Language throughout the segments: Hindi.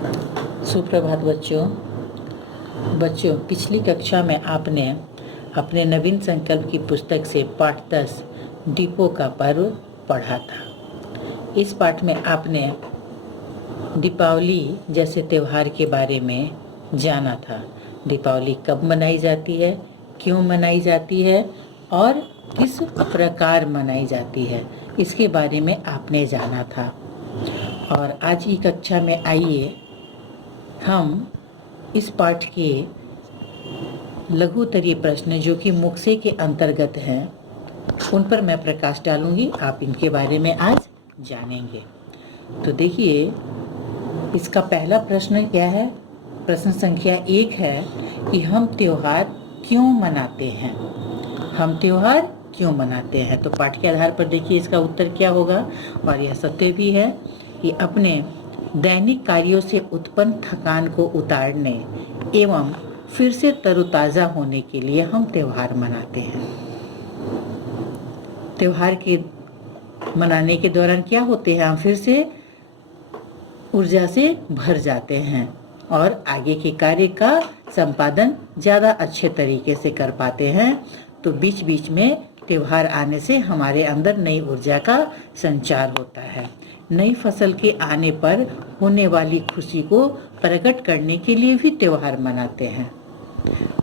सुप्रभात बच्चों, पिछली कक्षा में आपने अपने नवीन संकल्प की पुस्तक से पाठ 10 दीपों का पर्व पढ़ा था। इस पाठ में आपने दीपावली जैसे त्यौहार के बारे में जाना था। दीपावली कब मनाई जाती है, क्यों मनाई जाती है और किस प्रकार मनाई जाती है, इसके बारे में आपने जाना था। और आज की कक्षा में आइए हम इस पाठ के लघुतरीय प्रश्न जो कि मुक्से के अंतर्गत हैं उन पर मैं प्रकाश डालूंगी। आप इनके बारे में आज जानेंगे। तो देखिए, इसका पहला प्रश्न क्या है? प्रश्न संख्या 1 है कि हम त्योहार क्यों मनाते हैं। हम त्योहार क्यों मनाते हैं? तो पाठ के आधार पर देखिए इसका उत्तर क्या होगा। और यह सत्य भी है कि अपने दैनिक कार्यों से उत्पन्न थकान को उतारने एवं फिर से तरोताज़ा होने के लिए हम त्योहार मनाते हैं। त्योहार के मनाने के दौरान क्या होते हैं? हम फिर से ऊर्जा से भर जाते हैं और आगे के कार्य का संपादन ज़्यादा अच्छे तरीके से कर पाते हैं। तो बीच बीच में त्योहार आने से हमारे अंदर नई ऊर्जा का संचार होता है। नई फसल के आने पर होने वाली खुशी को प्रकट करने के लिए भी त्योहार मनाते हैं।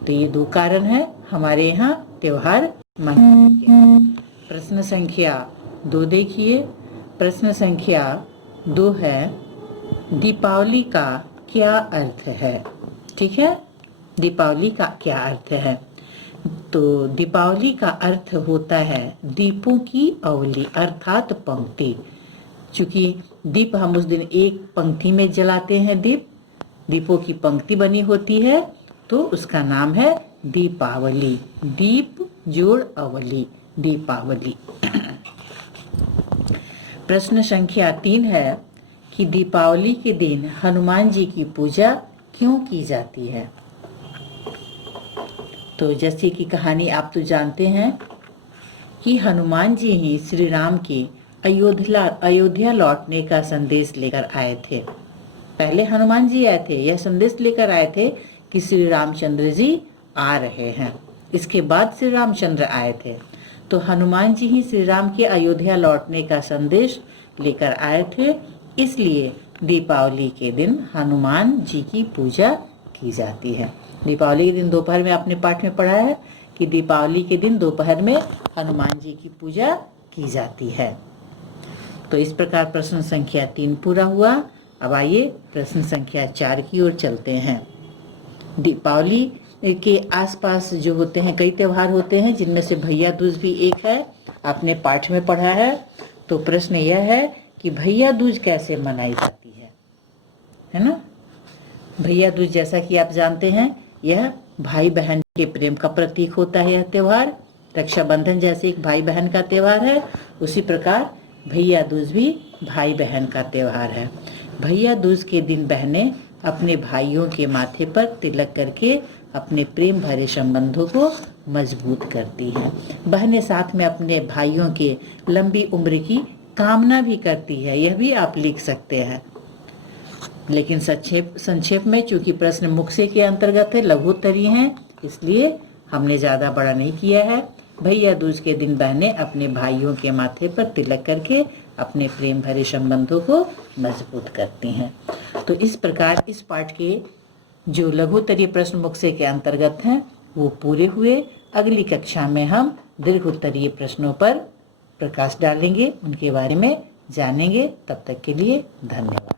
तो ये 2 कारण हैं हमारे यहाँ त्योहार मनाने के। प्रश्न संख्या 2 देखिए। प्रश्न संख्या 2 है, दीपावली का क्या अर्थ है? ठीक है, दीपावली का क्या अर्थ है? तो दीपावली का अर्थ होता है दीपों की अवली अर्थात पंक्ति। चूँकि दीप हम उस दिन एक पंक्ति में जलाते हैं, दीपों की पंक्ति बनी होती है, तो उसका नाम है दीपावली। दीप जोड़ अवली, दीपावली। प्रश्न संख्या 3 है कि दीपावली के दिन हनुमान जी की पूजा क्यों की जाती है? तो जैसे कि कहानी आप तो जानते हैं कि हनुमान जी ही श्री राम के अयोध्या लौटने का संदेश लेकर आए थे। पहले हनुमान जी आए थे, यह संदेश लेकर आए थे कि श्री रामचंद्र जी आ रहे हैं। इसके बाद श्री रामचंद्र आए थे। तो हनुमान जी ही श्री राम के अयोध्या लौटने का संदेश लेकर आए थे, इसलिए दीपावली के दिन हनुमान जी की पूजा की जाती है। दीपावली के दिन दोपहर में आपने पाठ में पढ़ा है कि दीपावली के दिन दोपहर में हनुमान जी की पूजा की जाती है। तो इस प्रकार प्रश्न संख्या 3 पूरा हुआ। अब आइए प्रश्न संख्या 4 की ओर चलते हैं। दीपावली के आसपास जो होते हैं कई त्यौहार होते हैं, जिनमें से भैया दूज भी एक है। आपने पाठ में पढ़ा है। तो प्रश्न यह है कि भैया दूज कैसे मनाई जाती है ना? भैया दूज जैसा कि आप जानते हैं, यह भाई बहन के प्रेम का प्रतीक होता है। यह त्यौहार रक्षाबंधन जैसे एक भाई बहन का त्यौहार है, उसी प्रकार भैया दूज भी भाई बहन का त्यौहार है। भैया दूज के दिन बहनें अपने भाइयों के माथे पर तिलक करके अपने प्रेम भरे संबंधों को मजबूत करती हैं। बहनें साथ में अपने भाइयों के लंबी उम्र की कामना भी करती है। यह भी आप लिख सकते हैं, लेकिन संक्षेप में, चूंकि प्रश्न मुक्से के अंतर्गत है, लघुत्तरीय हैं, इसलिए हमने ज़्यादा बड़ा नहीं किया है। भैया दूज के दिन बहनें अपने भाइयों के माथे पर तिलक करके अपने प्रेम भरे संबंधों को मजबूत करती हैं। तो इस प्रकार इस पाठ के जो लघुत्तरीय प्रश्न मुक्से के अंतर्गत हैं वो पूरे हुए। अगली कक्षा में हम दीर्घोत्तरीय प्रश्नों पर प्रकाश डालेंगे, उनके बारे में जानेंगे। तब तक के लिए धन्यवाद।